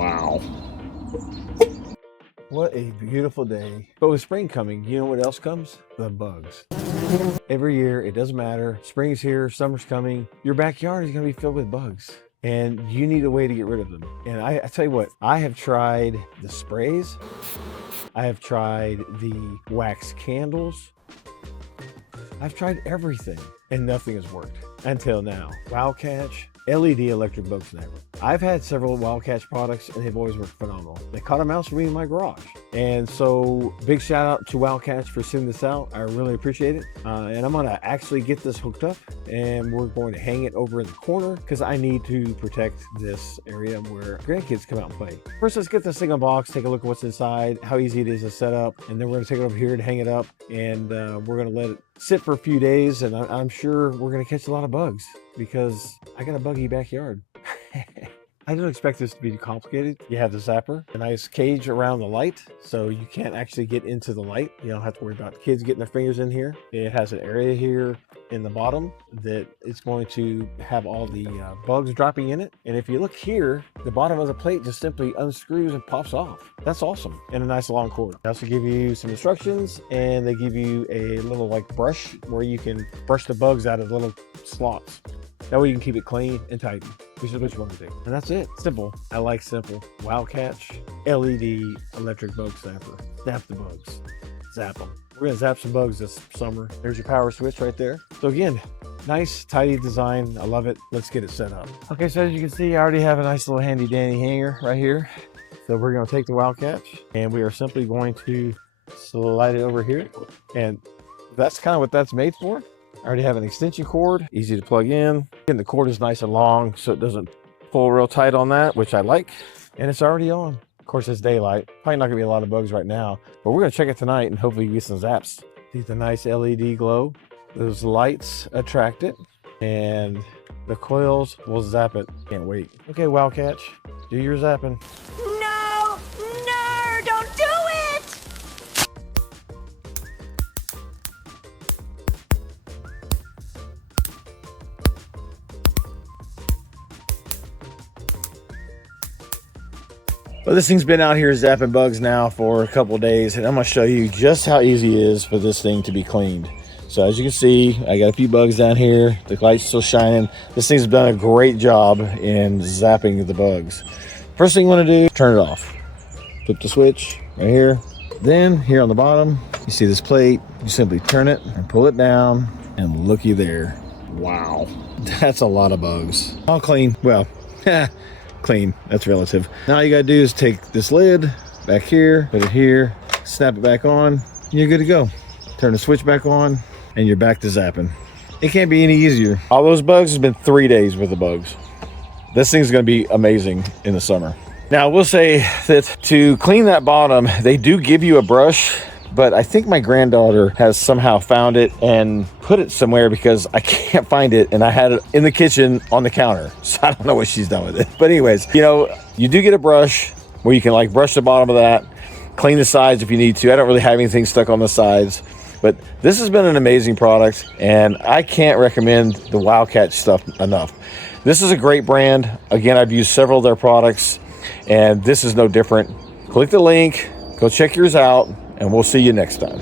Wow. What a beautiful day. But with spring coming, you know what else comes? The bugs. Every year, it doesn't matter. Spring's here, summer's coming. Your backyard is going to be filled with bugs. And you need a way to get rid of them. And I tell you what, I have tried the sprays. I have tried the wax candles. I've tried everything and nothing has worked until now. WOWCatch LED electric bug snapper. I've had several WOWCatch products and they've always worked phenomenal. They caught a mouse for me in my garage. And so big shout out to WOWCatch for sending this out. I really appreciate it. And I'm gonna actually get this hooked up and we're going to hang it over in the corner because I need to protect this area where grandkids come out and play. First, let's get this thing unboxed, take a look at what's inside, how easy it is to set up, and then we're gonna take it over here and hang it up, and we're gonna let it sit for a few days, and I'm sure we're gonna catch a lot of bugs because I got a buggy backyard. I didn't expect this to be complicated. You have the Zapper, a nice cage around the light, so you can't actually get into the light. You don't have to worry about kids getting their fingers in here. It has an area here in the bottom that it's going to have all the bugs dropping in it. And if you look here, the bottom of the plate just simply unscrews and pops off. That's awesome. And a nice long cord. They also give you some instructions, and they give you a little like brush where you can brush the bugs out of little slots. That way you can keep it clean and tight, which is what you want to do. And that's it. Simple. I like simple. WOWCatch LED electric bug snapper. Snap the bugs. Zap them. We're going to zap some bugs this summer. There's your power switch right there. So again, nice, tidy design. I love it. Let's get it set up. Okay, so as you can see, I already have a nice little handy dandy hanger right here. So we're going to take the WOWCatch and we are simply going to slide it over here. And that's kind of what that's made for. I already have an extension cord, easy to plug in. And the cord is nice and long, so it doesn't pull real tight on that, which I like. And it's already on. Of course, it's daylight. Probably not gonna be a lot of bugs right now, but we're gonna check it tonight and hopefully get some zaps. See the nice LED glow. Those lights attract it, and the coils will zap it. Can't wait. Okay, WOWCatch, do your zapping. No, no, don't do it! Well, this thing's been out here zapping bugs now for a couple of days, and I'm going to show you just how easy it is for this thing to be cleaned. So as you can see, I got a few bugs down here. The light's still shining. This thing's done a great job in zapping the bugs. First thing you want to do, turn it off. Flip the switch right here. Then here on the bottom, you see this plate. You simply turn it and pull it down, and looky there. Wow, that's a lot of bugs. All clean. Well, clean, that's relative. Now all you gotta do is take this lid back here, put it here, snap it back on, and you're good to go. Turn the switch back on and you're back to zapping. It can't be any easier. All those bugs has been 3 days worth of bugs. This thing's gonna be amazing in the summer. Now I will say that to clean that bottom, they do give you a brush, but I think my granddaughter has somehow found it and put it somewhere because I can't find it, and I had it in the kitchen on the counter. So I don't know what she's done with it. But anyways, you know, you do get a brush where you can like brush the bottom of that, clean the sides if you need to. I don't really have anything stuck on the sides, but this has been an amazing product, and I can't recommend the WOWCatch stuff enough. This is a great brand. Again, I've used several of their products, and this is no different. Click the link, go check yours out, and we'll see you next time.